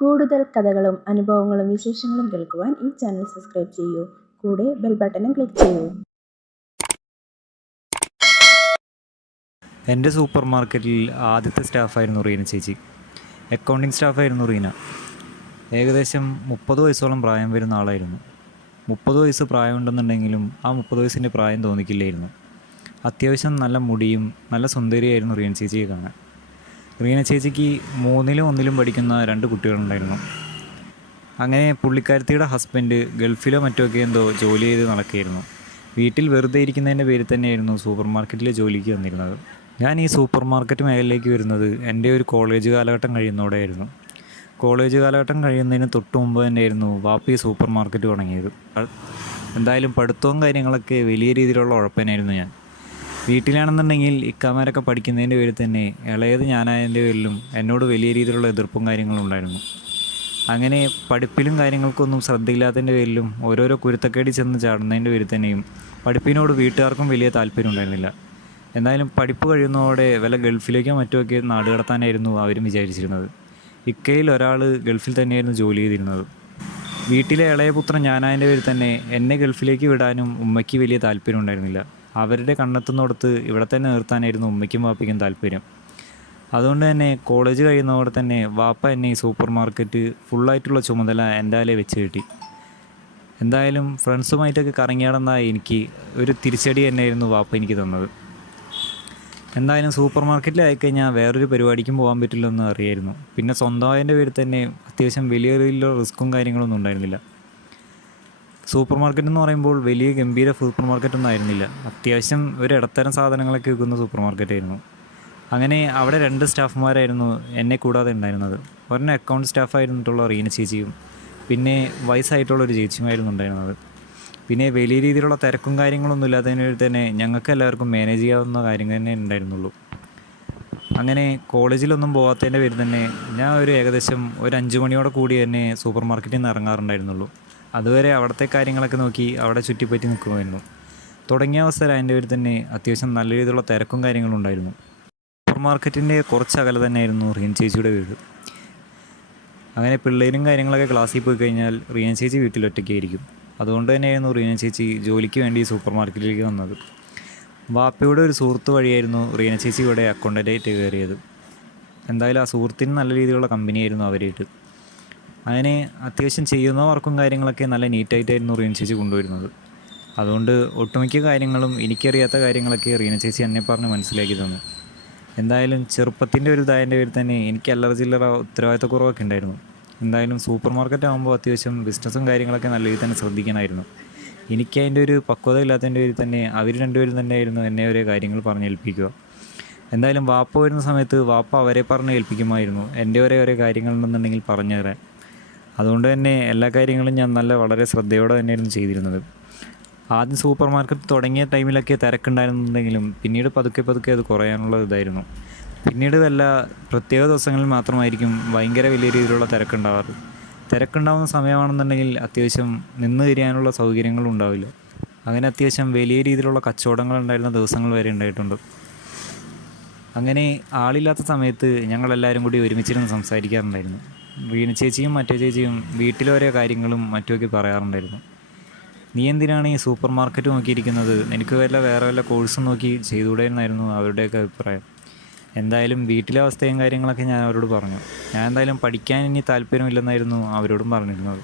കൂടുതൽ കഥകളും അനുഭവങ്ങളും വിശേഷങ്ങളും കേൾക്കുവാൻ ഈ ചാനൽ സബ്സ്ക്രൈബ് ചെയ്യൂ. കൂടെ ബെൽ ബട്ടണും ക്ലിക്ക് ചെയ്യൂ. എൻ്റെ സൂപ്പർ മാർക്കറ്റിൽ ആദ്യത്തെ സ്റ്റാഫായിരുന്നു റീന ചേച്ചി. അക്കൗണ്ടിങ് സ്റ്റാഫായിരുന്നു റീന. ഏകദേശം 30 വയസ്സോളം പ്രായം വരുന്ന ആളായിരുന്നു. 30 വയസ്സ് പ്രായമുണ്ടെന്നുണ്ടെങ്കിലും ആ 30 വയസ്സിൻ്റെ പ്രായം തോന്നിക്കില്ലായിരുന്നു. അത്യാവശ്യം നല്ല മുടിയും നല്ല സുന്ദരിയായിരുന്നു റീന ചേച്ചിയെ കാണാൻ. റീന ചേച്ചിക്ക് 3ലും 1ലും പഠിക്കുന്ന 2 കുട്ടികളുണ്ടായിരുന്നു. അങ്ങനെ പുള്ളിക്കാരത്തിയുടെ ഹസ്ബൻഡ് ഗൾഫിലോ മറ്റൊക്കെ എന്തോ ജോലി ചെയ്ത് നടക്കുകയായിരുന്നു. വീട്ടിൽ വെറുതെ ഇരിക്കുന്നതിൻ്റെ പേരിൽ തന്നെയായിരുന്നു സൂപ്പർ മാർക്കറ്റിൽ ജോലിക്ക് വന്നിരുന്നത്. ഞാൻ ഈ സൂപ്പർ മാർക്കറ്റ് മേഖലയിലേക്ക് വരുന്നത് എൻ്റെ ഒരു കോളേജ് കാലഘട്ടം കഴിയുന്നതോടെയായിരുന്നു. കോളേജ് കാലഘട്ടം കഴിയുന്നതിന് തൊട്ട് മുമ്പ് തന്നെയായിരുന്നു വാപ്പി സൂപ്പർ മാർക്കറ്റ് തുടങ്ങിയത്. എന്തായാലും പഠിത്തവും കാര്യങ്ങളൊക്കെ വലിയ രീതിയിലുള്ള ഉഴപ്പനായിരുന്നു ഞാൻ. വീട്ടിലാണെന്നുണ്ടെങ്കിൽ ഇക്കാമാരൊക്കെ പഠിക്കുന്നതിൻ്റെ പേരിൽ തന്നെ ഇളയത് ഞാനായതിൻ്റെ പേരിലും എന്നോട് വലിയ രീതിയിലുള്ള എതിർപ്പും കാര്യങ്ങളും ഉണ്ടായിരുന്നു. അങ്ങനെ പഠിപ്പിലും കാര്യങ്ങൾക്കൊന്നും ശ്രദ്ധയില്ലാത്തതിൻ്റെ പേരിലും ഓരോരോ കുരുത്തക്കേടി ചെന്ന് ചാടുന്നതിൻ്റെ പേരിൽ തന്നെയും പഠിപ്പിനോട് വീട്ടുകാർക്കും വലിയ താല്പര്യം ഉണ്ടായിരുന്നില്ല. എന്തായാലും പഠിപ്പ് കഴിയുന്നതോടെ വല്ല ഗൾഫിലേക്കോ മറ്റുമൊക്കെ നാട് കടത്താനായിരുന്നു അവരും വിചാരിച്ചിരുന്നത്. ഇക്കയിൽ ഒരാൾ ഗൾഫിൽ തന്നെയായിരുന്നു ജോലി ചെയ്തിരുന്നത്. വീട്ടിലെ ഇളയ പുത്രൻ ഞാനായതിൻ്റെ പേരിൽ തന്നെ എന്നെ ഗൾഫിലേക്ക് വിടാനും ഉമ്മയ്ക്ക് വലിയ താല്പര്യം ഉണ്ടായിരുന്നില്ല. അവരുടെ കണ്ണെത്തുന്നിടത്ത് ഇവിടെ തന്നെ നിർത്താനായിരുന്നു ഉമ്മയ്ക്കും വാപ്പയ്ക്കും താല്പര്യം. അതുകൊണ്ട് തന്നെ കോളേജ് കഴിയുന്നതോടെ തന്നെ വാപ്പ എന്നെ ഈ സൂപ്പർ മാർക്കറ്റ് ഫുള്ളായിട്ടുള്ള ചുമതല എൻ്റെ ആലേ വെച്ച് കിട്ടി. എന്തായാലും ഫ്രണ്ട്സുമായിട്ടൊക്കെ കറങ്ങി നടന്ന എനിക്ക് ഒരു തിരിച്ചടി തന്നെയായിരുന്നു വാപ്പ എനിക്ക് തന്നത്. എന്തായാലും സൂപ്പർ മാർക്കറ്റിൽ ആയിക്കഴിഞ്ഞാൽ വേറൊരു പരിപാടിക്കും പോകാൻ പറ്റില്ലെന്ന് അറിയായിരുന്നു. പിന്നെ സ്വന്തമായതിൻ്റെ പേരിൽ തന്നെ അത്യാവശ്യം വലിയ രീതിയിലുള്ള റിസ്ക്കും കാര്യങ്ങളൊന്നും ഉണ്ടായിരുന്നില്ല. സൂപ്പർ മാർക്കറ്റ് എന്ന് പറയുമ്പോൾ വലിയ ഗംഭീര സൂപ്പർ മാർക്കറ്റൊന്നും ആയിരുന്നില്ല. അത്യാവശ്യം ഒരു ഇടത്തരം സാധനങ്ങളൊക്കെ വിൽക്കുന്ന സൂപ്പർ മാർക്കറ്റായിരുന്നു. അങ്ങനെ അവിടെ 2 സ്റ്റാഫുമാരായിരുന്നു എന്നെ കൂടാതെ ഉണ്ടായിരുന്നത്. ഒരെണ്ണം അക്കൗണ്ട് സ്റ്റാഫായിരുന്നിട്ടുള്ള റീന ചേച്ചിയും പിന്നെ വയസ്സായിട്ടുള്ളൊരു ചേച്ചിയുമായിരുന്നു ഉണ്ടായിരുന്നത്. പിന്നെ വലിയ രീതിയിലുള്ള തിരക്കും കാര്യങ്ങളൊന്നും ഇല്ലാത്തതിന് വേണ്ടി തന്നെ ഞങ്ങൾക്ക് എല്ലാവർക്കും മാനേജ് ചെയ്യാവുന്ന കാര്യങ്ങൾ തന്നെ ഉണ്ടായിരുന്നുള്ളൂ. അങ്ങനെ കോളേജിലൊന്നും പോകാത്തതിൻ്റെ പേരിൽ തന്നെ ഞാൻ ഏകദേശം ഒരു 5 മണിയോടെ കൂടി തന്നെ സൂപ്പർ മാർക്കറ്റിൽ നിന്ന് ഇറങ്ങാറുണ്ടായിരുന്നുള്ളൂ. അതുവരെ അവിടുത്തെ കാര്യങ്ങളൊക്കെ നോക്കി അവിടെ ചുറ്റിപ്പറ്റി നിൽക്കുമായിരുന്നു. തുടങ്ങിയ അവസരം അതിൻ്റെ പേരിൽ തന്നെ അത്യാവശ്യം നല്ല രീതിയിലുള്ള തിരക്കും കാര്യങ്ങളും ഉണ്ടായിരുന്നു. സൂപ്പർ മാർക്കറ്റിൻ്റെ കുറച്ച് അകലെ തന്നെയായിരുന്നു റീന ചേച്ചിയുടെ വീട്. അങ്ങനെ പിള്ളേരും കാര്യങ്ങളൊക്കെ ക്ലാസ്സിൽ പോയി കഴിഞ്ഞാൽ റീന ചേച്ചി വീട്ടിലൊറ്റയ്ക്കായിരിക്കും. അതുകൊണ്ട് തന്നെയായിരുന്നു റീന ചേച്ചി ജോലിക്ക് വേണ്ടി സൂപ്പർ മാർക്കറ്റിലേക്ക് വന്നത്. വാപ്പയുടെ ഒരു സുഹൃത്ത് വഴിയായിരുന്നു റീന ചേച്ചി ഇവിടെ അക്കൗണ്ടൻ്റായിട്ട് കയറിയത്. എന്തായാലും ആ സുഹൃത്തിന് നല്ല രീതിയിലുള്ള കമ്പനിയായിരുന്നു അവരായിട്ട്. അങ്ങനെ അത്യാവശ്യം ചെയ്യുന്ന വർക്കും കാര്യങ്ങളൊക്കെ നല്ല നീറ്റായിട്ടായിരുന്നു റീന ചേച്ചി കൊണ്ടുവരുന്നത്. അതുകൊണ്ട് ഒട്ടുമിക്ക കാര്യങ്ങളും എനിക്കറിയാത്ത കാര്യങ്ങളൊക്കെ റീന ചേച്ചി എന്നെ പറഞ്ഞ് മനസ്സിലാക്കി തന്നു. എന്തായാലും ചെറുപ്പത്തിൻ്റെ ഒരു ഇതായതിൻ്റെ പേരിൽ തന്നെ എനിക്ക് ചില്ലറ ഉത്തരവാദിത്തക്കുറവൊക്കെ ഉണ്ടായിരുന്നു. എന്തായാലും സൂപ്പർ മാർക്കറ്റ് ആകുമ്പോൾ അത്യാവശ്യം ബിസിനസ്സും കാര്യങ്ങളൊക്കെ നല്ല രീതിയിൽ തന്നെ ശ്രദ്ധിക്കണമായിരുന്നു. എനിക്ക് അതിൻ്റെ ഒരു പക്വത ഇല്ലാത്തതിൻ്റെ പേരിൽ തന്നെ അവർ 2 പേരും തന്നെയായിരുന്നു എന്നെ ഓരോ കാര്യങ്ങൾ പറഞ്ഞേൽപ്പിക്കുക. എന്തായാലും വാപ്പ വരുന്ന സമയത്ത് വാപ്പ അവരെ പറഞ്ഞ് ഏൽപ്പിക്കുമായിരുന്നു എൻ്റെ ഓരോ കാര്യങ്ങളുണ്ടെന്നുണ്ടെങ്കിൽ പറഞ്ഞു തരാൻ. അതുകൊണ്ട് തന്നെ എല്ലാ കാര്യങ്ങളും ഞാൻ വളരെ ശ്രദ്ധയോടെ തന്നെയായിരുന്നു ചെയ്തിരുന്നത്. ആദ്യം സൂപ്പർ മാർക്കറ്റ് തുടങ്ങിയ ടൈമിലൊക്കെ തിരക്കുണ്ടായിരുന്നുണ്ടെങ്കിലും പിന്നീട് പതുക്കെ അത് കുറയാനുള്ള ഇതായിരുന്നു. പിന്നീട് വല്ല പ്രത്യേക ദിവസങ്ങളിൽ മാത്രമായിരിക്കും ഭയങ്കര വലിയ രീതിയിലുള്ള തിരക്കുണ്ടാവാറ്. തിരക്കുണ്ടാകുന്ന സമയമാണെന്നുണ്ടെങ്കിൽ അത്യാവശ്യം നിന്ന് തിരിയാനുള്ള സൗകര്യങ്ങളും ഉണ്ടാവില്ല. അങ്ങനെ അത്യാവശ്യം വലിയ രീതിയിലുള്ള കച്ചവടങ്ങൾ ഉണ്ടായിരുന്ന ദിവസങ്ങൾ വരെ ഉണ്ടായിട്ടുണ്ട്. അങ്ങനെ ആളില്ലാത്ത സമയത്ത് ഞങ്ങളെല്ലാവരും കൂടി ഒരുമിച്ചിരുന്ന് സംസാരിക്കാറുണ്ടായിരുന്നു. റീന ചേച്ചിയും മറ്റേ ചേച്ചിയും വീട്ടിലോരോ കാര്യങ്ങളും മറ്റുമൊക്കെ പറയാറുണ്ടായിരുന്നു. നീ എന്തിനാണ് ഈ സൂപ്പർ മാർക്കറ്റ് നോക്കിയിരിക്കുന്നത്, നിനക്ക് വേറെ വല്ല കോഴ്സും നോക്കി ചെയ്തുകൂടായിരുന്നായിരുന്നു അവരുടെയൊക്കെ അഭിപ്രായം. എന്തായാലും വീട്ടിലെ അവസ്ഥയും കാര്യങ്ങളൊക്കെ ഞാൻ അവരോട് പറഞ്ഞു. ഞാൻ എന്തായാലും പഠിക്കാൻ ഇനി താല്പര്യമില്ലെന്നായിരുന്നു അവരോടും പറഞ്ഞിരുന്നത്.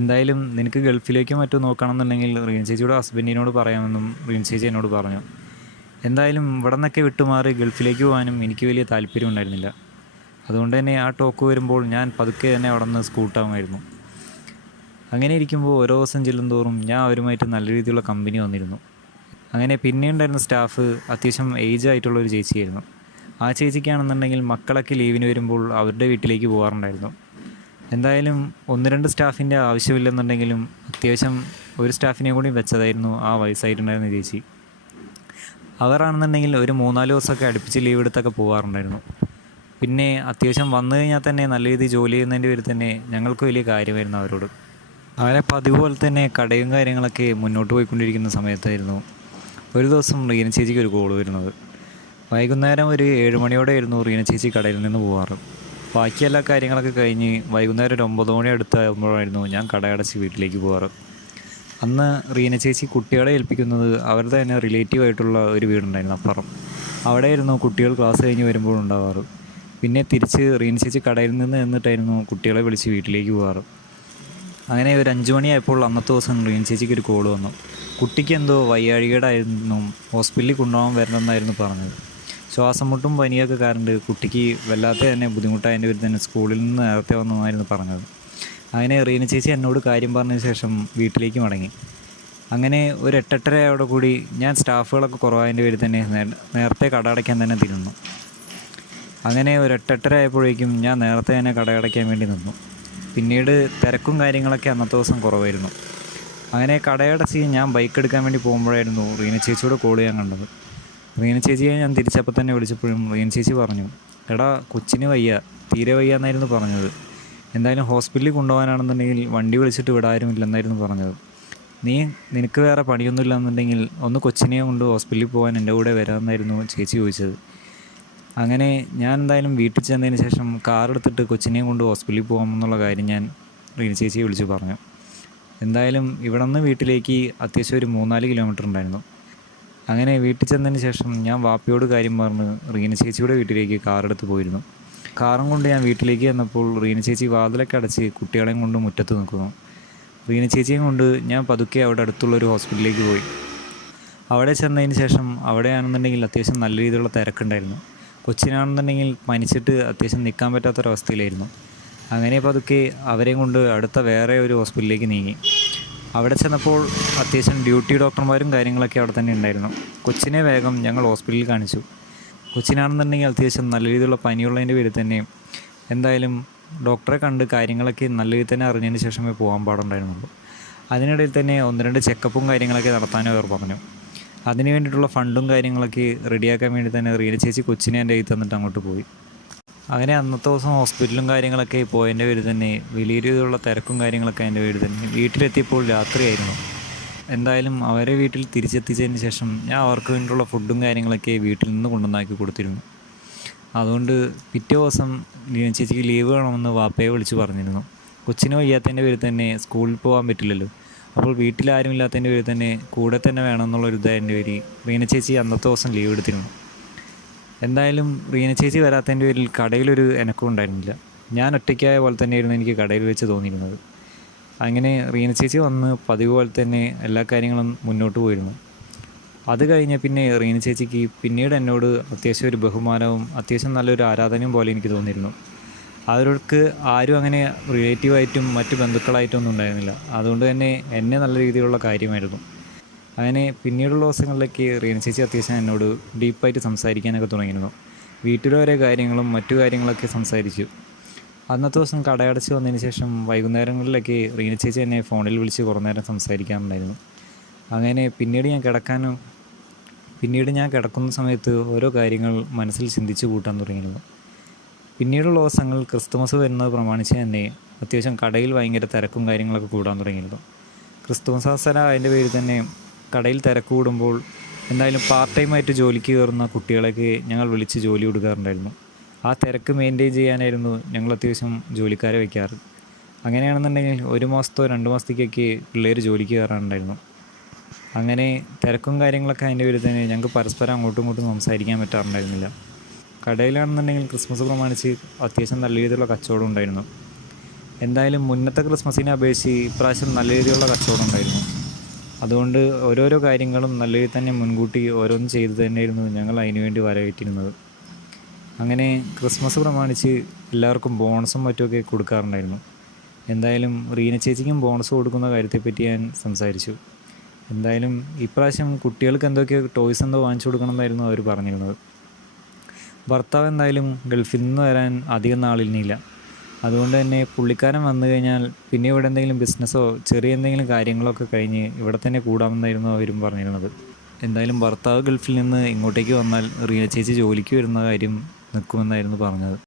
എന്തായാലും നിനക്ക് ഗൾഫിലേക്കോ മറ്റോ നോക്കണമെന്നുണ്ടെങ്കിൽ റീന ചേച്ചിയുടെ ഹസ്ബൻഡിനോട് പറയാമെന്നും റീന ചേച്ചി എന്നോട് പറഞ്ഞു. എന്തായാലും ഇവിടെ നിന്നൊക്കെ വിട്ടുമാറി ഗൾഫിലേക്ക് പോകാനും എനിക്ക് വലിയ താല്പര്യം ഉണ്ടായിരുന്നില്ല. അതുകൊണ്ട് തന്നെ ആ ടോക്ക് വരുമ്പോൾ ഞാൻ പതുക്കെ തന്നെ അവിടെ നിന്ന് സ്കൂട്ടാകുമായിരുന്നു. അങ്ങനെ ഇരിക്കുമ്പോൾ ഓരോ ദിവസം ചെല്ലുന്തോറും ഞാൻ അവരുമായിട്ട് നല്ല രീതിയിലുള്ള കമ്പനി വന്നിരുന്നു. അങ്ങനെ പിന്നെ ഉണ്ടായിരുന്ന സ്റ്റാഫ് അത്യാവശ്യം ഏജ് ആയിട്ടുള്ളൊരു ചേച്ചിയായിരുന്നു. ആ ചേച്ചിക്കാണെന്നുണ്ടെങ്കിൽ മക്കളൊക്കെ ലീവിന് വരുമ്പോൾ അവരുടെ വീട്ടിലേക്ക് പോകാറുണ്ടായിരുന്നു. എന്തായാലും 1-2 സ്റ്റാഫിൻ്റെ ആവശ്യമില്ലെന്നുണ്ടെങ്കിലും അത്യാവശ്യം ഒരു സ്റ്റാഫിനെ കൂടി വെച്ചതായിരുന്നു ആ വയസ്സായിട്ടുണ്ടായിരുന്ന ചേച്ചി. അവരാണെന്നുണ്ടെങ്കിൽ ഒരു 3-4 ദിവസമൊക്കെ അടുപ്പിച്ച് ലീവ് എടുത്തൊക്കെ പോകാറുണ്ടായിരുന്നു. പിന്നെ അത്യാവശ്യം വന്നു കഴിഞ്ഞാൽ തന്നെ നല്ല രീതിയിൽ ജോലി ചെയ്യുന്നതിൻ്റെ പേരിൽ തന്നെ ഞങ്ങൾക്ക് വലിയ കാര്യമായിരുന്നു അവരോട്. അവരെ പതിവ് പോലെ തന്നെ കടയും കാര്യങ്ങളൊക്കെ മുന്നോട്ട് പോയിക്കൊണ്ടിരിക്കുന്ന സമയത്തായിരുന്നു ഒരു ദിവസം റീന ചേച്ചിക്ക് ഒരു കോൾ വരുന്നത്. വൈകുന്നേരം ഒരു 7 മണിയോടെയായിരുന്നു റീന ചേച്ചി കടയിൽ നിന്ന് പോകാറ്. ബാക്കി എല്ലാ കാര്യങ്ങളൊക്കെ കഴിഞ്ഞ് വൈകുന്നേരം ഒരു 9 മണി അടുത്താകുമ്പോഴായിരുന്നു ഞാൻ കടയടച്ച് വീട്ടിലേക്ക് പോകാറ്. അന്ന് റീന ചേച്ചി കുട്ടികളെ ഏൽപ്പിക്കുന്നത് അവരുടെ തന്നെ റിലേറ്റീവായിട്ടുള്ള ഒരു വീടുണ്ടായിരുന്നു അപ്പുറം. അവിടെയായിരുന്നു കുട്ടികൾ ക്ലാസ് കഴിഞ്ഞ് വരുമ്പോൾ ഉണ്ടാവാറ്. പിന്നെ തിരിച്ച് റീന ചേച്ചി കടയിൽ നിന്ന് നിന്നിട്ടായിരുന്നു കുട്ടികളെ വിളിച്ച് വീട്ടിലേക്ക് പോകാറ്. അങ്ങനെ ഒരു 5 മണിയായപ്പോൾ അന്നത്തെ ദിവസം റീന ചേച്ചിക്ക് ഒരു കോൾ വന്നു. കുട്ടിക്ക് എന്തോ വയ്യാഴികേടായിരുന്നു, ഹോസ്പിറ്റലിൽ കൊണ്ടുപോകാൻ വരണമെന്നായിരുന്നു പറഞ്ഞത്. ശ്വാസം മുട്ടും പനിയൊക്കെ കാരണം കുട്ടിക്ക് വല്ലാത്ത തന്നെ ബുദ്ധിമുട്ടായതിൻ്റെ പേരിൽ തന്നെ സ്കൂളിൽ നിന്ന് നേരത്തെ വന്നതായിരുന്നു പറഞ്ഞത്. അങ്ങനെ റീന ചേച്ചി എന്നോട് കാര്യം പറഞ്ഞ ശേഷം വീട്ടിലേക്ക് മടങ്ങി. അങ്ങനെ ഒരു 8-8:30 കൂടി ഞാൻ സ്റ്റാഫുകളൊക്കെ കുറവായതിൻ്റെ പേരിൽ തന്നെ നേരത്തെ കട അടയ്ക്കാൻ തന്നെ തിരുന്നു. അങ്ങനെ ഒരു 8-8:30 ആയപ്പോഴേക്കും ഞാൻ നേരത്തെ തന്നെ കട അടയ്ക്കാൻ വേണ്ടി നിന്നു. പിന്നീട് തിരക്കും കാര്യങ്ങളൊക്കെ അന്നത്തെ ദിവസം കുറവായിരുന്നു. അങ്ങനെ കടയടച്ച് ഞാൻ ബൈക്ക് എടുക്കാൻ വേണ്ടി പോകുമ്പോഴായിരുന്നു റീന ചേച്ചിയോട് കോൾ ചെയ്യാൻ കണ്ടത്. റീന ചേച്ചിയെ ഞാൻ തിരിച്ചപ്പോൾ തന്നെ വിളിച്ചപ്പോഴും റീന ചേച്ചി പറഞ്ഞു, എടാ കൊച്ചിന് വയ്യ, തീരെ വയ്യ എന്നായിരുന്നു പറഞ്ഞത്. എന്തായാലും ഹോസ്പിറ്റലിൽ കൊണ്ടുപോകാനാണെന്നുണ്ടെങ്കിൽ വണ്ടി വിളിച്ചിട്ട് വിടാരുമില്ലെന്നായിരുന്നു പറഞ്ഞത്. നിനക്ക് വേറെ പണിയൊന്നുമില്ല എന്നുണ്ടെങ്കിൽ ഒന്ന് കൊച്ചിനെയും കൊണ്ട് ഹോസ്പിറ്റലിൽ പോകാൻ എൻ്റെ കൂടെ വരാമെന്നായിരുന്നു ചേച്ചി ചോദിച്ചത്. അങ്ങനെ ഞാൻ എന്തായാലും വീട്ടിൽ ചെന്നതിന് ശേഷം കാർ എടുത്തിട്ട് കൊച്ചിനെയും കൊണ്ട് ഹോസ്പിറ്റലിൽ പോകാമെന്നുള്ള കാര്യം ഞാൻ റീന ചേച്ചിയെ വിളിച്ച് പറഞ്ഞു. എന്തായാലും ഇവിടെ നിന്ന് വീട്ടിലേക്ക് അത്യാവശ്യം ഒരു 3-4 കിലോമീറ്റർ ഉണ്ടായിരുന്നു. അങ്ങനെ വീട്ടിൽ ചെന്നതിന് ശേഷം ഞാൻ വാപ്പയോട് കാര്യം പറഞ്ഞ് റീന ചേച്ചിയുടെ വീട്ടിലേക്ക് കാറെടുത്ത് പോയിരുന്നു. കാറും കൊണ്ട് ഞാൻ വീട്ടിലേക്ക് ചെന്നപ്പോൾ റീന ചേച്ചി വാതിലൊക്കെ അടച്ച് കുട്ടികളെയും കൊണ്ട് മുറ്റത്ത് നിൽക്കുന്നു. റീന ചേച്ചിയും കൊണ്ട് ഞാൻ പതുക്കെ അവിടെ അടുത്തുള്ളൊരു ഹോസ്പിറ്റലിലേക്ക് പോയി. അവിടെ ചെന്നതിന് ശേഷം അവിടെയാണെന്നുണ്ടെങ്കിൽ അത്യാവശ്യം നല്ല രീതിയിലുള്ള തിരക്കുണ്ടായിരുന്നു. കൊച്ചിനാണെന്നുണ്ടെങ്കിൽ പനിച്ചിട്ട് അത്യാവശ്യം നിൽക്കാൻ പറ്റാത്തൊരവസ്ഥയിലായിരുന്നു. അങ്ങനെ പതുക്കെ അവരെയും കൊണ്ട് അടുത്ത വേറെ ഒരു ഹോസ്പിറ്റലിലേക്ക് നീങ്ങി. അവിടെ ചെന്നപ്പോൾ അത്യാവശ്യം ഡ്യൂട്ടി ഡോക്ടർമാരും കാര്യങ്ങളൊക്കെ അവിടെ തന്നെ ഉണ്ടായിരുന്നു. കൊച്ചിനെ വേഗം ഞങ്ങൾ ഹോസ്പിറ്റലിൽ കാണിച്ചു. കൊച്ചിനാണെന്നുണ്ടെങ്കിൽ അത്യാവശ്യം നല്ല രീതിയിലുള്ള പനിയുള്ളതിൻ്റെ പേരിൽ തന്നെ എന്തായാലും ഡോക്ടറെ കണ്ട് കാര്യങ്ങളൊക്കെ നല്ല രീതിയിൽ തന്നെ അറിഞ്ഞതിന് ശേഷമേ പോകാൻ പാടുണ്ടായിരുന്നുള്ളൂ. അതിനിടയിൽ തന്നെ 1-2 ചെക്കപ്പും കാര്യങ്ങളൊക്കെ നടത്താനും അവർ പറഞ്ഞു. അതിന് വേണ്ടിയിട്ടുള്ള ഫണ്ടും കാര്യങ്ങളൊക്കെ റെഡിയാക്കാൻ വേണ്ടി തന്നെ റീന ചേച്ചി കൊച്ചിനെ എൻ്റെ കയ്യിൽ തന്നിട്ട് അങ്ങോട്ട് പോയി. അങ്ങനെ അന്നത്തെ ദിവസം ഹോസ്പിറ്റലും കാര്യങ്ങളൊക്കെ പോയതിൻ്റെ പേരിൽ തന്നെ വലിയ രീതിയിലുള്ള തിരക്കും കാര്യങ്ങളൊക്കെ അതിൻ്റെ പേരിൽ തന്നെ വീട്ടിലെത്തിയപ്പോൾ രാത്രിയായിരുന്നു. എന്തായാലും അവരെ വീട്ടിൽ തിരിച്ചെത്തിച്ചതിന് ശേഷം ഞാൻ അവർക്ക് വേണ്ടിയിട്ടുള്ള ഫുഡും കാര്യങ്ങളൊക്കെ വീട്ടിൽ നിന്ന് കൊണ്ടുവന്നാക്കി കൊടുത്തിരുന്നു. അതുകൊണ്ട് പിറ്റേ ദിവസം റീന ചേച്ചിക്ക് ലീവ് വേണമെന്ന് വാപ്പയെ വിളിച്ച് പറഞ്ഞിരുന്നു. കൊച്ചിന് വയ്യാത്തതിൻ്റെ പേരിൽ തന്നെ സ്കൂളിൽ പോകാൻ പറ്റില്ലല്ലോ, അപ്പോൾ വീട്ടിലാരും ഇല്ലാത്തതിൻ്റെ പേരിൽ തന്നെ കൂടെ തന്നെ വേണമെന്നുള്ളൊരു ഇതായതിൻ്റെ പേരിൽ റീന ചേച്ചി അന്നത്തെ ദിവസം ലീവ് എടുത്തിരുന്നു. എന്തായാലും റീന ചേച്ചി വരാത്തതിൻ്റെ പേരിൽ കടയിലൊരു എനക്കും ഉണ്ടായിരുന്നില്ല. ഞാൻ ഒറ്റയ്ക്കായ പോലെ തന്നെയായിരുന്നു എനിക്ക് കടയിൽ വെച്ച് തോന്നിയിരുന്നത്. അങ്ങനെ റീന ചേച്ചി വന്ന് പതിവ് പോലെ തന്നെ എല്ലാ കാര്യങ്ങളും മുന്നോട്ട് പോയിരുന്നു. അത് കഴിഞ്ഞ പിന്നെ റീന ചേച്ചിക്ക് പിന്നീട് എന്നോട് അത്യാവശ്യം ഒരു ബഹുമാനവും അത്യാവശ്യം നല്ലൊരു ആരാധനയും പോലെ എനിക്ക് തോന്നിയിരുന്നു. അവർക്ക് ആരും അങ്ങനെ റിലേറ്റീവായിട്ടും മറ്റ് ബന്ധുക്കളായിട്ടും ഒന്നും ഉണ്ടായിരുന്നില്ല. അതുകൊണ്ട് തന്നെ എന്നെ നല്ല രീതിയിലുള്ള കാര്യമായിരുന്നു. അങ്ങനെ പിന്നീടുള്ള ദിവസങ്ങളിലേക്ക് റീന ചേച്ചി അത്യാവശ്യം എന്നോട് ഡീപ്പായിട്ട് സംസാരിക്കാനൊക്കെ തുടങ്ങിയിരുന്നു. വീട്ടിലെ ഓരോ കാര്യങ്ങളും മറ്റു കാര്യങ്ങളൊക്കെ സംസാരിച്ചു. അന്നത്തെ ദിവസം കടയടച്ച് വന്നതിന് ശേഷം വൈകുന്നേരങ്ങളിലൊക്കെ റീന ചേച്ചി എന്നെ ഫോണിൽ വിളിച്ച് കുറേ നേരം സംസാരിക്കാറുണ്ടായിരുന്നു. അങ്ങനെ പിന്നീട് ഞാൻ കിടക്കുന്ന സമയത്ത് ഓരോ കാര്യങ്ങൾ മനസ്സിൽ ചിന്തിച്ച് കൂട്ടാൻ തുടങ്ങിയിരുന്നു. പിന്നീടുള്ള ദിവസങ്ങൾ ക്രിസ്തുമസ് വരുന്നത് പ്രമാണിച്ച് തന്നെ അത്യാവശ്യം കടയിൽ ഭയങ്കര തിരക്കും കാര്യങ്ങളൊക്കെ കൂടാൻ തുടങ്ങിയിരുന്നു. ക്രിസ്തുമസ് അവസരം അതിൻ്റെ പേരിൽ തന്നെ കടയിൽ തിരക്ക് കൂടുമ്പോൾ എന്തായാലും പാർട്ട് ടൈമായിട്ട് ജോലിക്ക് കയറുന്ന കുട്ടികളെയൊക്കെ ഞങ്ങൾ വിളിച്ച് ജോലി കൊടുക്കാറുണ്ടായിരുന്നു. ആ തിരക്ക് മെയിൻറ്റെയിൻ ചെയ്യാനായിരുന്നു ഞങ്ങൾ അത്യാവശ്യം ജോലിക്കാരെ വയ്ക്കാറ്. അങ്ങനെയാണെന്നുണ്ടെങ്കിൽ 1 മാസത്തോ 2 മാസത്തേക്കൊക്കെ പിള്ളേർ ജോലിക്ക് കയറാറുണ്ടായിരുന്നു. അങ്ങനെ തിരക്കും കാര്യങ്ങളൊക്കെ അതിൻ്റെ പേരിൽ തന്നെ ഞങ്ങൾക്ക് പരസ്പരം അങ്ങോട്ടും ഇങ്ങോട്ടും സംസാരിക്കാൻ പറ്റാറുണ്ടായിരുന്നില്ല. കടയിലാണെന്നുണ്ടെങ്കിൽ ക്രിസ്മസ് പ്രമാണിച്ച് അത്യാവശ്യം നല്ല രീതിയിലുള്ള കച്ചവടം ഉണ്ടായിരുന്നു. എന്തായാലും മുന്നത്തെ ക്രിസ്മസിനെ അപേക്ഷിച്ച് ഇപ്രാവശ്യം നല്ല രീതിയിലുള്ള കച്ചവടം ഉണ്ടായിരുന്നു. അതുകൊണ്ട് ഓരോരോ കാര്യങ്ങളും നല്ല രീതിയിൽ തന്നെ മുൻകൂട്ടി ഓരോന്നും ചെയ്ത് തന്നെയായിരുന്നു ഞങ്ങൾ അതിനു വേണ്ടി വരവേറ്റിരുന്നത്. അങ്ങനെ ക്രിസ്മസ് പ്രമാണിച്ച് എല്ലാവർക്കും ബോണസും മറ്റുമൊക്കെ കൊടുക്കാറുണ്ടായിരുന്നു. എന്തായാലും റീന ചേച്ചിക്കും ബോണസ് കൊടുക്കുന്ന കാര്യത്തെപ്പറ്റി ഞാൻ സംസാരിച്ചു. എന്തായാലും ഇപ്രാവശ്യം കുട്ടികൾക്ക് എന്തൊക്കെയോ ടോയ്സ് എന്തോ വാങ്ങിച്ചു കൊടുക്കണമെന്നായിരുന്നു അവർ പറഞ്ഞിരുന്നത്. ഭർത്താവ് എന്തായാലും ഗൾഫിൽ നിന്ന് വരാൻ അധികം നാളിനില്ല. അതുകൊണ്ട് തന്നെ പുള്ളിക്കാരൻ വന്നു കഴിഞ്ഞാൽ പിന്നെ ഇവിടെ എന്തെങ്കിലും ബിസിനസ്സോ ചെറിയ എന്തെങ്കിലും കാര്യങ്ങളൊക്കെ കഴിഞ്ഞ് ഇവിടെ തന്നെ കൂടാമെന്നായിരുന്നു അവരും പറഞ്ഞിരുന്നത്. എന്തായാലും ഭർത്താവ് ഗൾഫിൽ നിന്ന് ഇങ്ങോട്ടേക്ക് വന്നാൽ റീന ചേച്ചി ജോലിക്ക് വരുന്ന കാര്യം നിൽക്കുമെന്നായിരുന്നു പറഞ്ഞത്.